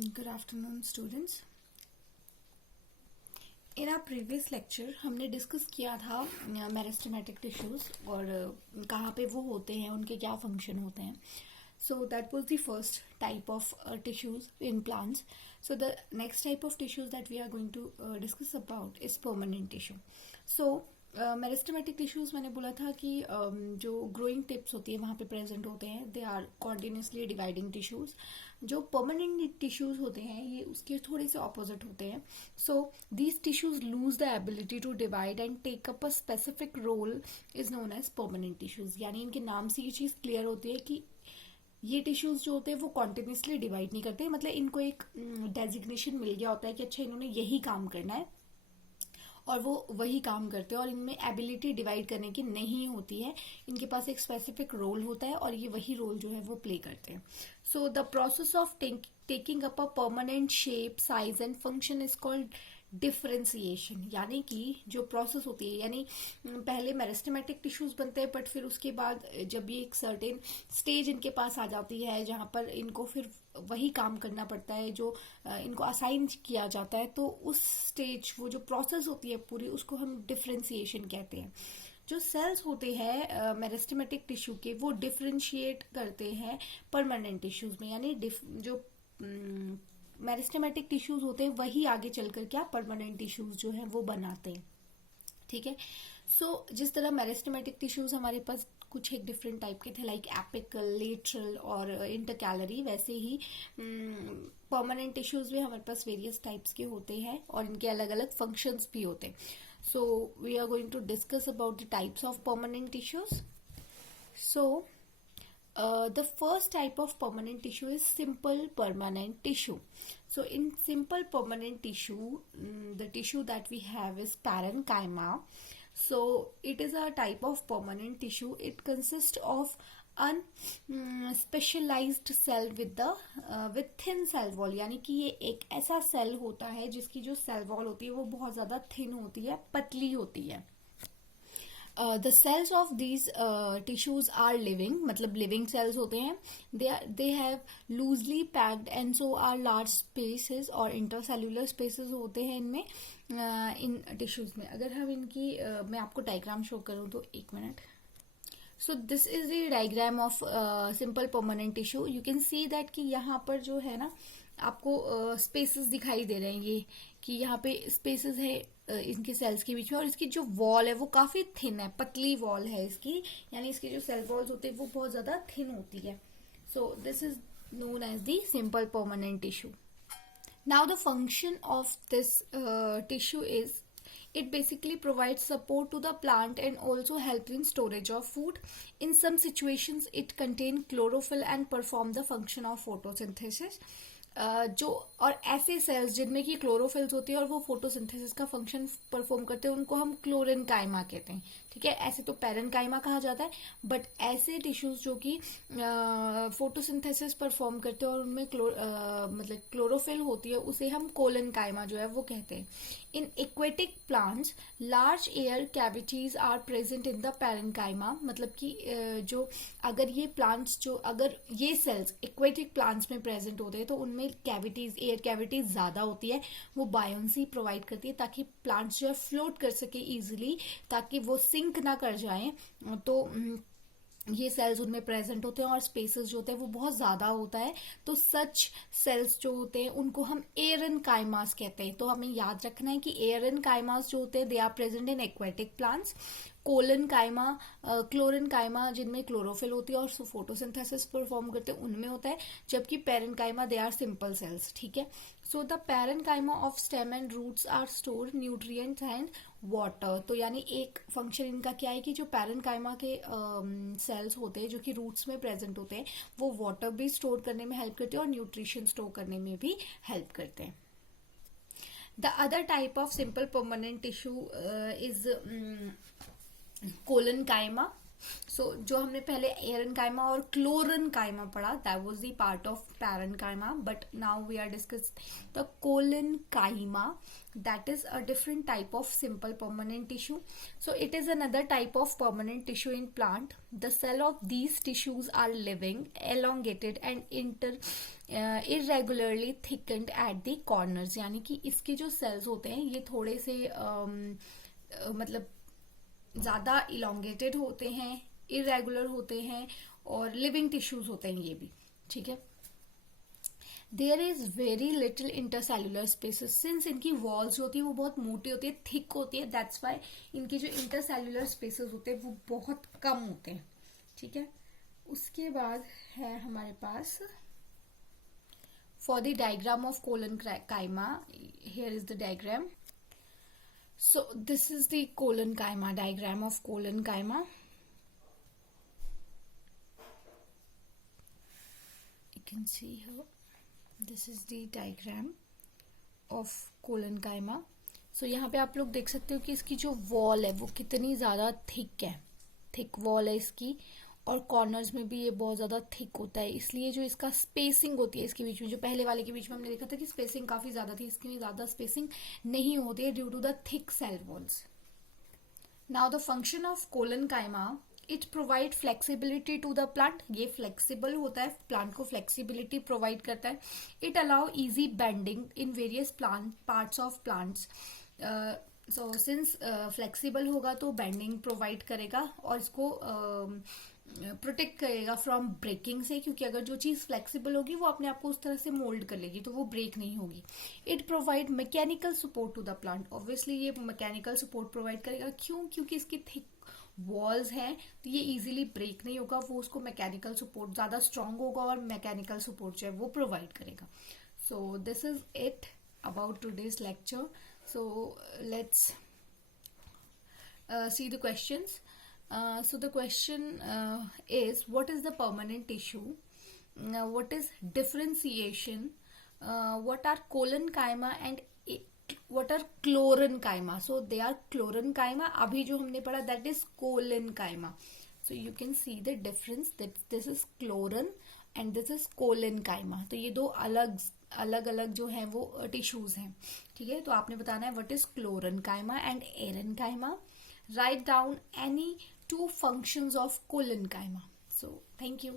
Good afternoon, students. In our previous lecture हमने discuss किया था मेरिस्टेमेटिक टिश्यूज और कहाँ पे वो होते हैं, उनके क्या फंक्शन होते हैं. So that was the first type of tissues in plants. So the next type of tissues that we are going to discuss about is permanent tissue. So meristematic tissues मैंने बोला था कि जो ग्रोइंग टिप्स होती है वहाँ पे present होते हैं. They are continuously dividing tissues. जो परमानेंट टिश्यूज होते हैं ये उसके थोड़े से ऑपोजिट होते हैं. So these tissues lose the ability to divide and take up a specific role is known as permanent tissues. यानी इनके नाम से ये चीज क्लियर होती है कि ये टिश्यूज जो होते हैं वो कॉन्टिन्यूसली डिवाइड नहीं करते. मतलब इनको एक डेजिग्नेशन मिल गया होता है कि अच्छा इन्होंने यही काम करना है और वो वही काम करते हैं और इनमें एबिलिटी डिवाइड करने की नहीं होती है. इनके पास एक स्पेसिफिक रोल होता है और ये वही रोल जो है वो प्ले करते हैं. So the process of taking up a permanent shape, size and function is called differentiation. यानी कि जो प्रोसेस होती है, यानी पहले मेरिस्टेमेटिक टिश्यूज बनते हैं बट फिर उसके बाद जब ये एक सर्टेन स्टेज इनके पास आ जाती है जहां पर इनको फिर वही काम करना पड़ता है जो इनको असाइन किया जाता है, तो उस स्टेज वो जो प्रोसेस होती है पूरी उसको हम डिफरेंशिएशन कहते हैं. जो सेल्स होते हैं मेरिस्टेमेटिक टिश्यू के वो डिफरेंशिएट करते हैं परमानेंट टिश्यूज में. यानी जो मेरिस्टेमेटिक टिश्यूज होते हैं वही आगे चलकर क्या परमानेंट टिश्यूज जो है वो बनाते हैं. ठीक है. सो जिस तरह मेरिस्टेमेटिक टिश्यूज हमारे पास कुछ एक डिफरेंट टाइप के थे लाइक एपिकल, लेटरल और इंटरकैलरी, वैसे ही परमानेंट टिश्यूज में हमारे पास वेरियस टाइप्स के होते हैं और इनके अलग अलग फंक्शंस भी होते हैं. So we are going to discuss about the types of permanent tissues. So the first type of permanent tissue is simple permanent tissue. So in simple permanent tissue, the tissue that we have is parenchyma. So it is a type of permanent tissue. It consists of specialized cell with thin cell wall. यानी कि ये एक ऐसा cell होता है जिसकी जो cell wall होती है वो बहुत ज्यादा थिन होती है, पतली होती है. The cells of these tissues are living, मतलब living cells होते हैं. They have loosely packed and so are large spaces और intercellular spaces होते हैं इनमें इन tissues में. अगर हम इनकी मैं आपको डायग्राम शो करूँ तो एक minute. So this is the diagram of simple permanent tissue. You can see that कि यहाँ पर जो है ना आपको स्पेसेस दिखाई दे रहे हैं, ये कि यहाँ पे स्पेसेस है इनके सेल्स के बीच में और इसकी जो वॉल है वो काफी थिन है, पतली वॉल है इसकी. यानी इसकी जो सेल वॉल्स होते हैं वो बहुत ज्यादा थिन होती है. So this is known as the simple permanent tissue. Now the function of this tissue is it basically provides support to the plant and also helps in storage of food. In some situations it contains chlorophyll and perform the function of photosynthesis. जो और ऐसे sales जिनमें की chlorophylls होती है और वो photosynthesis का फंक्शन परफॉर्म करते हैं उनको हम क्लोरेनकाइमा कहते हैं. ठीक है. ऐसे तो पैरेनकाइमा कहा जाता है बट ऐसे टिश्यूज जो कि फोटोसिंथेसिस परफॉर्म करते हैं और उनमें मतलब क्लोरोफिल होती है उसे हम कोलेनकाइमा जो है वो कहते हैं. In aquatic plants large air cavities are present in the parenchyma. मतलब कि जो अगर ये प्लांट्स जो अगर ये सेल्स एक्वेटिक प्लांट्स में प्रेजेंट होते हैं तो उनमें कैविटीज, एयर कैविटीज ज्यादा होती है. वो बायोन्सी प्रोवाइड करती है ताकि प्लांट्स जो है फ्लोट कर सके इजिली, ताकि वो सिंक ना कर जाएं. तो ये सेल्स उनमें प्रेजेंट होते हैं और स्पेसेस जो होते हैं वो बहुत ज्यादा होता है. तो सच सेल्स जो होते हैं उनको हम एरेनकाइमास कहते हैं. तो हमें याद रखना है कि एरेनकाइमास जो होते हैं they are present in aquatic plants. Collenchyma, chlorenchyma जिनमें क्लोरोफिल होती है और फोटोसिंथेसिस परफॉर्म करते हैं उनमें होता है. जबकि parenchyma they are simple cells. ठीक है. So the parenchyma of stem and roots are store nutrients and water. तो यानी एक फंक्शन इनका क्या है कि जो पैरेनकाइमा के सेल्स होते हैं जो कि रूट्स में प्रेजेंट होते हैं वो वाटर भी स्टोर करने में हेल्प करते हैं और न्यूट्रिशन स्टोर करने में भी हेल्प करते हैं. The other type of simple permanent tissue is collenchyma. So जो हमने पहले एरेनकाइमा और क्लोरेनकाइमा पढ़ा that was the part of parenchyma, but now we are discuss the collenchyma. That is a different type of simple permanent tissue. So it is another type of permanent tissue in plant. The cell of these tissues are living, elongated and irregularly thickened at the corners, यानी कि इसके जो sales होते हैं ये थोड़े से मतलब ज्यादा इलोंगेटेड होते हैं, इरेगुलर होते हैं और लिविंग टिश्यूज होते हैं ये भी, ठीक है। There is very little intercellular spaces, since इनकी वॉल्स जो होती है वो बहुत मोटी होती है, थिक होती है, दैट्स वाई इनके जो इंटरसेल्युलर स्पेसेस होते हैं वो बहुत कम होते हैं, ठीक है। उसके बाद है हमारे पास for the diagram of collenchyma, here is the diagram. So this is the colon-chyma, diagram of colon-chyma. You can see here, this is the diagram of colon-chyma. So यहाँ पे आप लोग देख सकते हो कि इसकी जो वॉल है वो कितनी ज़्यादा थिक है, थिक वॉल है इसकी, और कॉर्नर्स में भी ये बहुत ज़्यादा थिक होता है, इसलिए जो इसका स्पेसिंग होती है इसके बीच में, जो पहले वाले के बीच में हमने देखा था कि स्पेसिंग काफ़ी ज़्यादा थी, इसकी ज़्यादा स्पेसिंग नहीं होती है due to the thick cell walls. Now the function of collenchyma, it provide flexibility to the plant, ये फ्लेक्सिबल होता है, प्लांट को फ्लेक्सिबिलिटी प्रोवाइड करता है। It allow easy bending in various plant parts of plants, so since flexible होगा तो bending provide करेगा और इसको प्रोटेक्ट करेगा फ्रॉम ब्रेकिंग से, क्योंकि अगर जो चीज फ्लेक्सिबल होगी वो अपने आप को उस तरह से मोल्ड कर लेगी तो वो ब्रेक नहीं होगी। It provide mechanical support to the plant, obviously ये मैकेनिकल सपोर्ट प्रोवाइड करेगा, क्यों? क्योंकि इसकी थिक वॉल्स हैं तो ये इजीली ब्रेक नहीं होगा, वो उसको मैकेनिकल सपोर्ट, ज्यादा स्ट्रांग होगा और मैकेनिकल सपोर्ट जो है वो प्रोवाइड करेगा। सो this is it about today's lecture. So let's see the questions. So the question is, what is the permanent tissue? What is differentiation? What are colon-chyma and what are chlorenchyma? So they are chlorenchyma. अभी जो हमने पढ़ा that is colon-chyma. So you can see the difference that this is chloran and this is colon-chyma. तो ये दो अलग अलग जो है वो टिश्यूज हैं, ठीक है। तो आपने बताना है what is chlorenchyma and erenchyma. Write down any two functions of colon-chyma. So thank you.